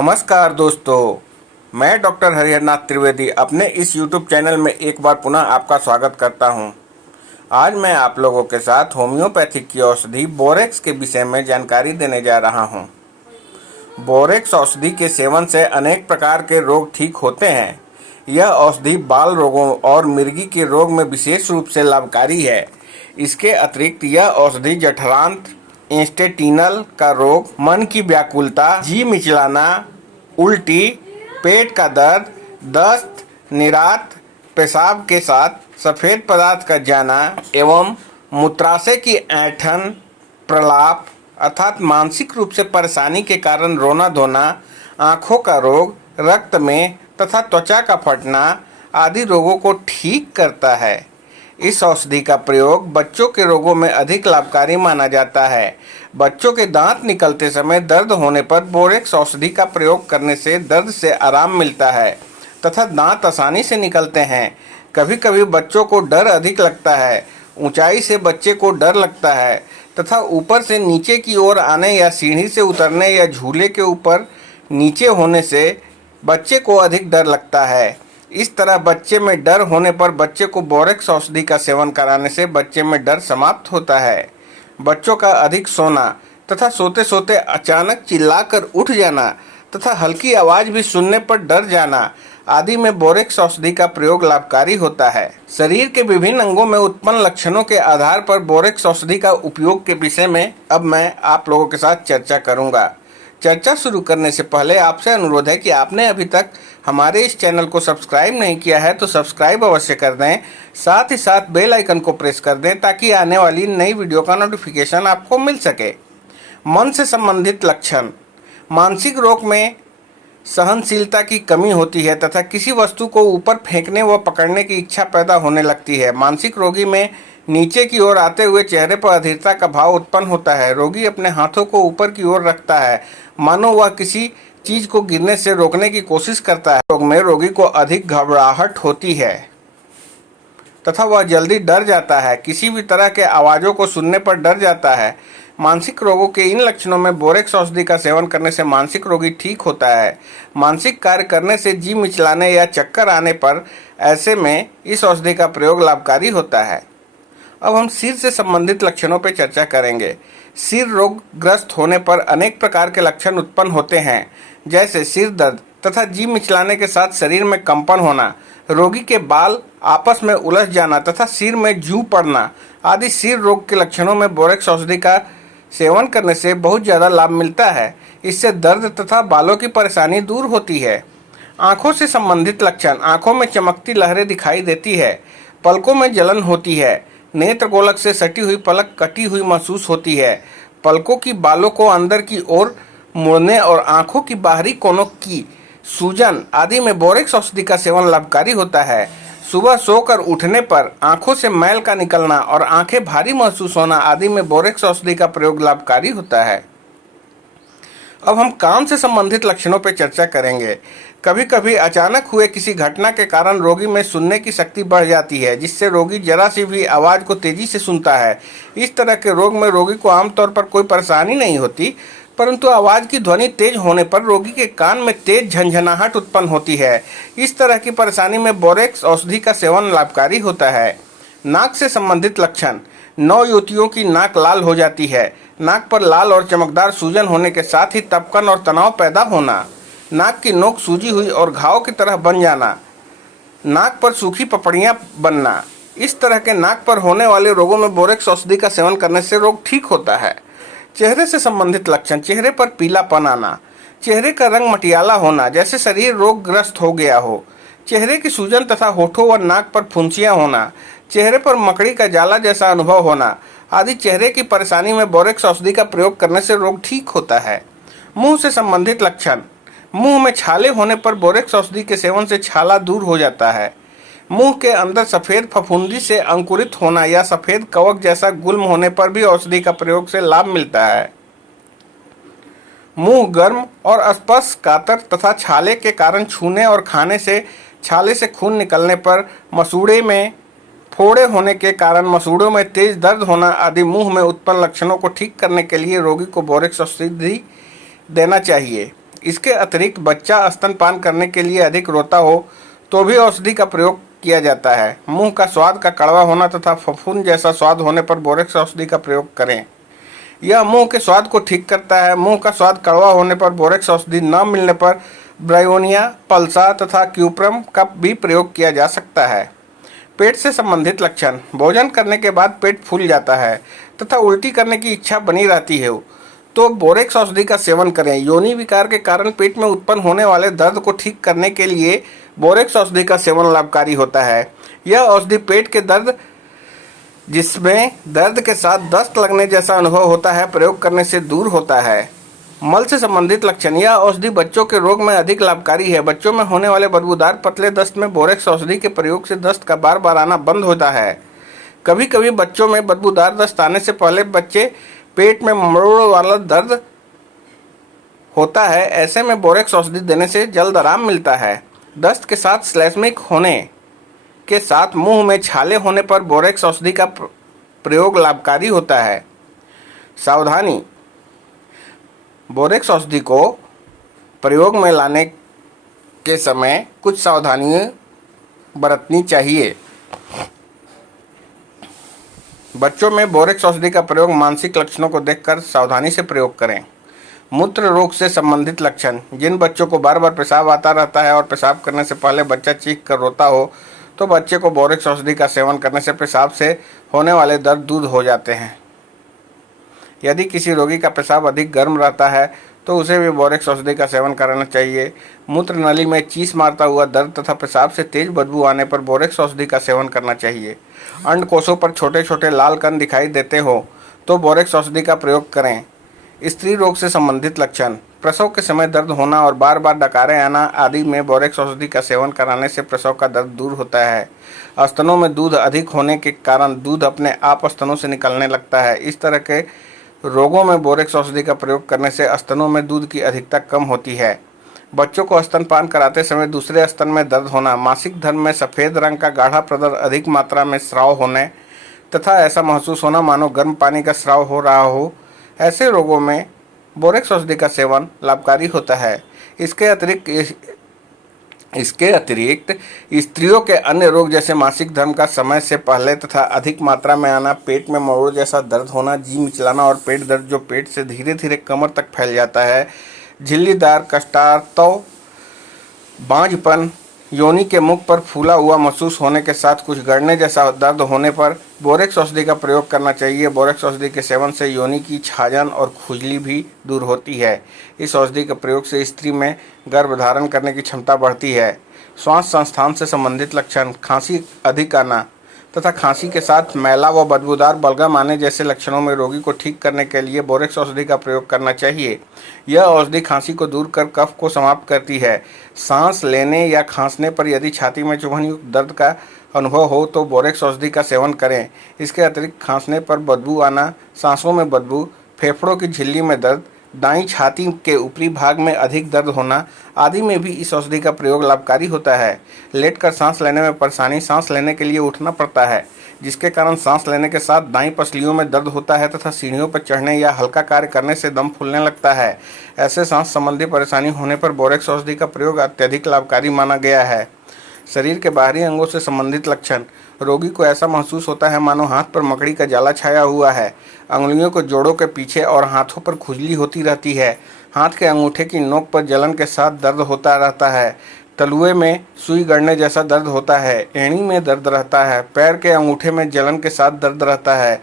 नमस्कार दोस्तों, मैं डॉक्टर हरिहरनाथ त्रिवेदी अपने इस YouTube चैनल में एक बार पुनः आपका स्वागत करता हूं। आज मैं आप लोगों के साथ होम्योपैथिक की औषधि बोरेक्स के विषय में जानकारी देने जा रहा हूं। बोरेक्स औषधि के सेवन से अनेक प्रकार के रोग ठीक होते हैं। यह औषधि बाल रोगों और मिर्गी के रोग में विशेष रूप से लाभकारी है। इसके अतिरिक्त यह औषधि जठरांत्र, इंस्टेटिनल का रोग, मन की व्याकुलता, जी मिचलाना, उल्टी, पेट का दर्द, दस्त, निरात, पेशाब के साथ सफ़ेद पदार्थ का जाना एवं मूत्राशय की ऐंठन, प्रलाप अर्थात मानसिक रूप से परेशानी के कारण रोना धोना, आँखों का रोग, रक्त में तथा त्वचा का फटना आदि रोगों को ठीक करता है। इस औषधि का प्रयोग बच्चों के रोगों में अधिक लाभकारी माना जाता है। बच्चों के दांत निकलते समय दर्द होने पर बोरेक्स औषधि का प्रयोग करने से दर्द से आराम मिलता है तथा दांत आसानी से निकलते हैं। कभी कभी बच्चों को डर अधिक लगता है, ऊंचाई से बच्चे को डर लगता है तथा ऊपर से नीचे की ओर आने या सीढ़ी से उतरने या झूले के ऊपर नीचे होने से बच्चे को अधिक डर लगता है। इस तरह बच्चे में डर होने पर बच्चे को बोरेक्स औषधि का सेवन कराने से बच्चे में डर समाप्त होता है। बच्चों का अधिक सोना तथा सोते सोते अचानक चिल्लाकर उठ जाना तथा हल्की आवाज़ भी सुनने पर डर जाना आदि में बोरेक्स औषधि का प्रयोग लाभकारी होता है। शरीर के विभिन्न अंगों में उत्पन्न लक्षणों के आधार पर बोरेक्स औषधि का उपयोग के विषय में अब मैं आप लोगों के साथ चर्चा करूंगा। चर्चा शुरू करने से पहले आपसे अनुरोध है कि आपने अभी तक हमारे इस चैनल को सब्सक्राइब नहीं किया है तो सब्सक्राइब अवश्य कर दें, साथ ही साथ बेल आइकन को प्रेस कर दें ताकि आने वाली नई वीडियो का नोटिफिकेशन आपको मिल सके। मन से संबंधित लक्षण। मानसिक रोग में सहनशीलता की कमी होती है तथा किसी वस्तु को ऊपर फेंकने व पकड़ने की इच्छा पैदा होने लगती है। मानसिक रोगी में नीचे की ओर आते हुए चेहरे पर अधीरता का भाव उत्पन्न होता है। रोगी अपने हाथों को ऊपर की ओर रखता है, मानो वह किसी चीज को गिरने से रोकने की कोशिश करता है। रोग में रोगी को अधिक घबराहट होती है तथा वह जल्दी डर जाता है, किसी भी तरह के आवाज़ों को सुनने पर डर जाता है। मानसिक रोगों के इन लक्षणों में बोरेक्स औषधि का सेवन करने से मानसिक रोगी ठीक होता है। मानसिक कार्य करने से जी मिचलाने या चक्कर आने पर ऐसे में इस औषधि का प्रयोग लाभकारी होता है। अब हम सिर से संबंधित लक्षणों पर चर्चा करेंगे। सिर रोग ग्रस्त होने पर अनेक प्रकार के लक्षण उत्पन्न होते हैं, जैसे सिर दर्द तथा जी मिचलाने के साथ शरीर में कंपन होना, रोगी के बाल आपस में उलझ जाना तथा सिर में जूं पड़ना आदि सिर रोग के लक्षणों में बोरेक्स औषधि का सेवन करने से बहुत ज़्यादा लाभ मिलता है। इससे दर्द तथा बालों की परेशानी दूर होती है। आँखों से संबंधित लक्षण। आँखों में चमकती लहरें दिखाई देती है, पलकों में जलन होती है, नेत्र गोलक से सटी हुई पलक कटी हुई महसूस होती है, पलकों की बालों को अंदर की ओर मुड़ने और आँखों की बाहरी कोनों की सूजन आदि में बोरेक्स औषधि का सेवन लाभकारी होता है। सुबह सोकर उठने पर आँखों से मैल का निकलना और आँखें भारी महसूस होना आदि में बोरेक्स औषधि का प्रयोग लाभकारी होता है। अब हम कान से संबंधित लक्षणों पर चर्चा करेंगे। कभी कभी अचानक हुए किसी घटना के कारण रोगी में सुनने की शक्ति बढ़ जाती है, जिससे रोगी जरा सी भी आवाज़ को तेजी से सुनता है। इस तरह के रोग में रोगी को आमतौर पर कोई परेशानी नहीं होती, परंतु आवाज़ की ध्वनि तेज होने पर रोगी के कान में तेज झंझनाहट उत्पन्न होती है। इस तरह की परेशानी में बोरेक्स औषधि का सेवन लाभकारी होता है। नाक से संबंधित लक्षण। नवयुवतियों की नाक लाल हो जाती है। नाक पर लाल और चमकदार सूजन होने के साथ ही तपकन और तनाव पैदा होना, नाक की नोक सूजी हुई और घाव की तरह बन जाना, नाक पर सूखी पपड़ियाँ बनना। इस तरह के नाक पर होने वाले रोगों में बोरेक्स औषधि का सेवन करने से रोग ठीक होता है। चेहरे से संबंधित लक्षण। चेहरे पर पीलापन आना, चेहरे का रंग मटियाला होना जैसे शरीर रोगग्रस्त हो गया हो, चेहरे की सूजन तथा होठों व नाक पर फुंसियाँ होना, चेहरे पर मकड़ी का जाला जैसा अनुभव होना आदि चेहरे की परेशानी में बोरेक्स औषधि का प्रयोग करने से रोग ठीक होता है। मुंह से संबंधित लक्षण। मुंह में छाले होने पर बोरेक्स औषधि के सेवन से छाला दूर हो जाता है। मुंह के अंदर सफ़ेद फफूंदी से अंकुरित होना या सफ़ेद कवक जैसा गुल्म होने पर भी औषधि का प्रयोग से लाभ मिलता है। मुंह गर्म और अस्पष्ट कातर तथा छाले के कारण छूने और खाने से छाले से खून निकलने पर, मसूड़े में फोड़े होने के कारण मसूड़ों में तेज दर्द होना आदि मुंह में उत्पन्न लक्षणों को ठीक करने के लिए रोगी को बोरेक्स औषधि देना चाहिए। इसके अतिरिक्त बच्चा स्तनपान करने के लिए अधिक रोता हो तो भी औषधि का प्रयोग किया जाता है। मुंह का स्वाद का कड़वा होना तथा फफूंद जैसा स्वाद होने पर बोरेक्स औषधि का प्रयोग करें। यह मुंह के स्वाद को ठीक करता है। मुंह का स्वाद कड़वा होने पर बोरेक्स औषधि न मिलने पर ब्रायोनिया, पल्सा तथा क्यूप्रम का भी प्रयोग किया जा सकता है। पेट से संबंधित लक्षण। भोजन करने के बाद पेट फूल जाता है तथा उल्टी करने की इच्छा बनी रहती है तो बोरेक्स औषधि का सेवन करें। योनि विकार के कारण पेट में उत्पन्न होने वाले दर्द को ठीक करने के लिए बोरेक्स औषधि का सेवन लाभकारी होता है। यह औषधि पेट के दर्द जिसमें दर्द के साथ दस्त लगने जैसा अनुभव होता है प्रयोग करने से दूर होता है। मल से संबंधित लक्षण। यह औषधि बच्चों के रोग में अधिक लाभकारी है। बच्चों में होने वाले बदबूदार पतले दस्त में बोरेक्स औषधि के प्रयोग से दस्त का बार बार आना बंद होता है। कभी कभी बच्चों में बदबूदार दस्त आने से पहले बच्चे पेट में मरोड़ वाला दर्द होता है। ऐसे में बोरेक्स औषधि देने से जल्द आराम मिलता है। दस्त के साथ स्लेस्मिक होने के साथ मुंह में छाले होने पर बोरेक्स औषधि का प्रयोग लाभकारी होता है। सावधानी। बोरेक्स औषधि को प्रयोग में लाने के समय कुछ सावधानियां बरतनी चाहिए। बच्चों में बोरेक्स औषधि का प्रयोग मानसिक लक्षणों को देखकर सावधानी से प्रयोग करें। मूत्र रोग से संबंधित लक्षण। जिन बच्चों को बार बार पेशाब आता रहता है और पेशाब करने से पहले बच्चा चीख कर रोता हो तो बच्चे को बोरेक्स औषधि का सेवन करने से पेशाब से होने वाले दर्द दूर हो जाते हैं। यदि किसी रोगी का पेशाब अधिक गर्म रहता है तो उसे भी बोरेक्स औषधि का सेवन कराना चाहिए। मूत्र नली में चीस मारता हुआ दर्द तथा पेशाब से तेज बदबू आने पर बोरेक्स औषधि का सेवन करना चाहिए। अंडकोशों पर छोटे छोटे लाल कण दिखाई देते हो तो बोरेक्स औषधि का प्रयोग करें। स्त्री रोग से संबंधित लक्षण। प्रसव के समय दर्द होना और बार बार डकारें आना आदि में बोरेक्स औषधि का सेवन कराने से प्रसव का दर्द दूर होता है। स्तनों में दूध अधिक होने के कारण दूध अपने आप स्तनों से निकलने लगता है। इस तरह के रोगों में बोरेक्स औषधि का प्रयोग करने से स्तनों में दूध की अधिकता कम होती है। बच्चों को स्तनपान कराते समय दूसरे स्तन में दर्द होना, मासिक धर्म में सफ़ेद रंग का गाढ़ा प्रदर अधिक मात्रा में स्राव होने तथा ऐसा महसूस होना मानो गर्म पानी का स्राव हो रहा हो, ऐसे रोगों में बोरेक्स औषधि का सेवन लाभकारी होता है। इसके अतिरिक्त स्त्रियों के अन्य रोग जैसे मासिक धर्म का समय से पहले तथा अधिक मात्रा में आना, पेट में मरोड़ जैसा दर्द होना, जी मिचलाना और पेट दर्द जो पेट से धीरे धीरे कमर तक फैल जाता है, झिल्लीदार कष्टार्तव, बांझपन, योनि के मुख पर फूला हुआ महसूस होने के साथ कुछ गड़ने जैसा दर्द होने पर बोरेक्स औषधि का प्रयोग करना चाहिए। बोरेक्स औषधि के सेवन से योनि की छाजन और खुजली भी दूर होती है। इस औषधि के प्रयोग से स्त्री में गर्भ धारण करने की क्षमता बढ़ती है। श्वास संस्थान से संबंधित लक्षण। खांसी अधिक आना तथा खांसी के साथ मैला व बदबूदार बलगम आने जैसे लक्षणों में रोगी को ठीक करने के लिए बोरेक्स औषधि का प्रयोग करना चाहिए। यह औषधि खांसी को दूर कर कफ को समाप्त करती है। सांस लेने या खांसने पर यदि छाती में चुभनयुक्त दर्द का अनुभव हो तो बोरेक्स औषधि का सेवन करें। इसके अतिरिक्त खांसने पर बदबू आना, सांसों में बदबू, फेफड़ों की झिल्ली में दर्द, दाईं छाती के ऊपरी भाग में अधिक दर्द होना आदि में भी इस औषधि का प्रयोग लाभकारी होता है। लेटकर सांस लेने में परेशानी। सांस लेने के लिए उठना पड़ता है जिसके कारण सांस लेने के साथ दाईं पसलियों में दर्द होता है तथा सीढ़ियों पर चढ़ने या हल्का कार्य करने से दम फूलने लगता है। ऐसे सांस संबंधी परेशानी होने पर बोरेक्स औषधि का प्रयोग अत्यधिक लाभकारी माना गया है। शरीर के बाहरी अंगों से संबंधित लक्षण। रोगी को ऐसा महसूस होता है मानो हाथ पर मकड़ी का जाला छाया हुआ है। अंगुलियों को जोड़ों के पीछे और हाथों पर खुजली होती रहती है। हाथ के अंगूठे की नोक पर जलन के साथ दर्द होता रहता है। तलुए में सुई गड़ने जैसा दर्द होता है। एड़ी में दर्द रहता है। पैर के अंगूठे में जलन के साथ दर्द रहता है।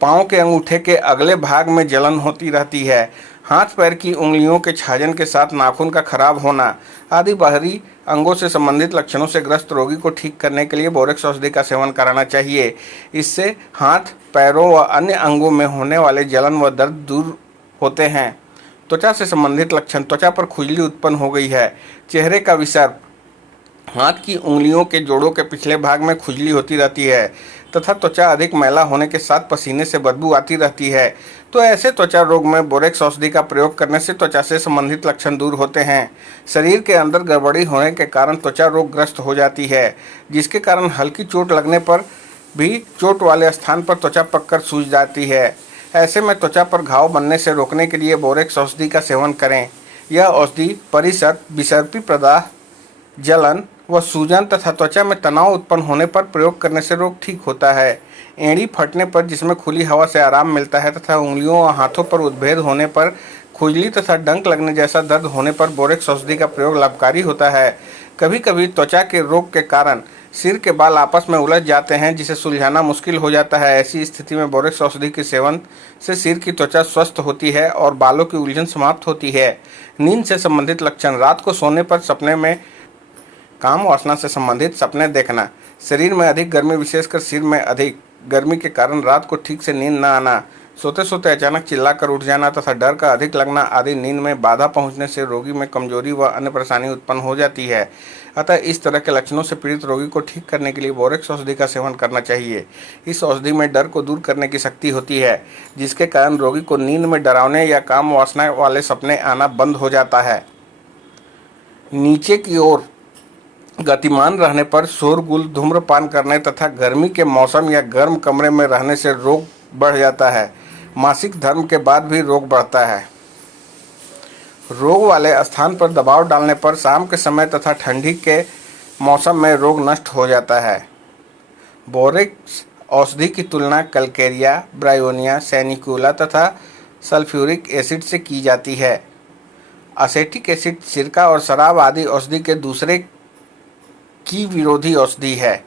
पाँव के अंगूठे के अगले भाग में जलन होती रहती है। हाथ पैर की उंगलियों के छाजन के साथ नाखून का खराब होना आदि बाहरी अंगों से संबंधित लक्षणों से ग्रस्त रोगी को ठीक करने के लिए बोरेक्स औषधि का सेवन कराना चाहिए। इससे हाथ, पैरों व अन्य अंगों में होने वाले जलन व दर्द दूर होते हैं। त्वचा से संबंधित लक्षण। त्वचा पर खुजली उत्पन्न हो गई है, चेहरे का विसर्प, हाथ की उंगलियों के जोड़ों के पिछले भाग में खुजली होती रहती है तथा त्वचा अधिक मैला होने के साथ पसीने से बदबू आती रहती है, तो ऐसे त्वचा रोग में बोरेक्स औषधि का प्रयोग करने से त्वचा से संबंधित लक्षण दूर होते हैं। शरीर के अंदर गड़बड़ी होने के कारण त्वचा रोगग्रस्त हो जाती है, जिसके कारण हल्की चोट लगने पर भी चोट वाले स्थान पर त्वचा पककर सूज जाती है। ऐसे में त्वचा पर घाव बनने से रोकने के लिए बोरेक्स औषधि का सेवन करें। यह औषधि परिषद विसर्पी प्रदाह, जलन व सूजन तथा त्वचा में तनाव उत्पन्न होने पर प्रयोग करने से रोग ठीक होता है। एड़ी फटने पर जिसमें खुली हवा से आराम मिलता है तथा उंगलियों और हाथों पर उद्भेद होने पर, खुजली तथा डंक लगने जैसा दर्द होने पर बोरेक्स औषधि का प्रयोग लाभकारी होता है। कभी कभी त्वचा के रोग के कारण सिर के बाल आपस में उलझ जाते हैं, जिसे सुलझाना मुश्किल हो जाता है। ऐसी स्थिति में बोरेक्स औषधि के सेवन से सिर की त्वचा स्वस्थ होती है और बालों की उलझन समाप्त होती है। नींद से संबंधित लक्षण: रात को सोने पर सपने में काम वासना से संबंधित सपने देखना, शरीर में अधिक गर्मी विशेषकर सिर में अधिक गर्मी के कारण रात को ठीक से नींद न आना, सोते सोते अचानक चिल्लाकर उठ जाना तथा डर का अधिक लगना आदि नींद में बाधा पहुंचने से रोगी में कमजोरी व अन्य परेशानी उत्पन्न हो जाती है। अतः इस तरह के लक्षणों से पीड़ित रोगी को ठीक करने के लिए बोरेक्स औषधि का सेवन करना चाहिए। इस औषधि में डर को दूर करने की शक्ति होती है, जिसके कारण रोगी को नींद में डरावने या काम वासना वाले सपने आना बंद हो जाता है। नीचे की ओर गतिमान रहने पर, शोरगुल, धूम्रपान करने तथा गर्मी के मौसम या गर्म कमरे में रहने से रोग बढ़ जाता है। मासिक धर्म के बाद भी रोग बढ़ता है। रोग वाले स्थान पर दबाव डालने पर शाम के समय तथा ठंडी के मौसम में रोग नष्ट हो जाता है। बोरेक्स औषधि की तुलना कैलकेरिया, ब्रायोनिया, सैनिकुला तथा सल्फ्यूरिक एसिड से की जाती है। एसिटिक एसिड, सिरका और शराब आदि औषधि के दूसरे की विरोधी औषधि है।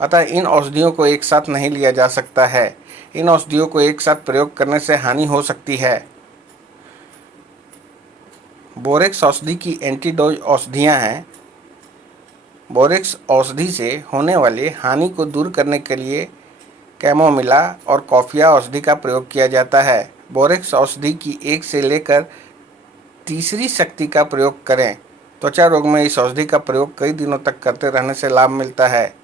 अतः इन औषधियों को एक साथ नहीं लिया जा सकता है। इन औषधियों को एक साथ प्रयोग करने से हानि हो सकती है। बोरेक्स औषधि की एंटीडोज औषधियाँ हैं। बोरेक्स औषधि से होने वाली हानि को दूर करने के लिए कैमोमिला और कॉफिया औषधि का प्रयोग किया जाता है। बोरेक्स औषधि की 1 से लेकर तीसरी शक्ति का प्रयोग करें। त्वचा रोग में इस औषधि का प्रयोग कई दिनों तक करते रहने से लाभ मिलता है।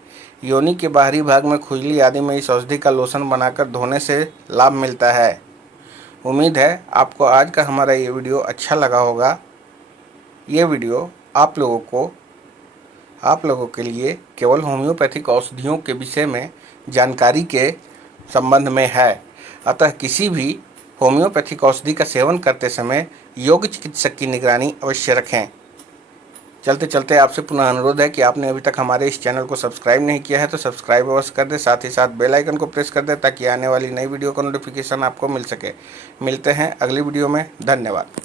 योनि के बाहरी भाग में खुजली आदि में इस औषधि का लोशन बनाकर धोने से लाभ मिलता है। उम्मीद है आपको आज का हमारा ये वीडियो अच्छा लगा होगा। ये वीडियो आप लोगों के लिए केवल होम्योपैथिक औषधियों के विषय में जानकारी के संबंध में है। अतः किसी भी होम्योपैथिक औषधि का सेवन करते समय योग्य चिकित्सक की निगरानी अवश्य रखें। चलते चलते आपसे पुनः अनुरोध है कि आपने अभी तक हमारे इस चैनल को सब्सक्राइब नहीं किया है तो सब्सक्राइब अवश्य कर दें, साथ ही साथ बेल आइकन को प्रेस कर दें ताकि आने वाली नई वीडियो का नोटिफिकेशन आपको मिल सके। मिलते हैं अगली वीडियो में। धन्यवाद।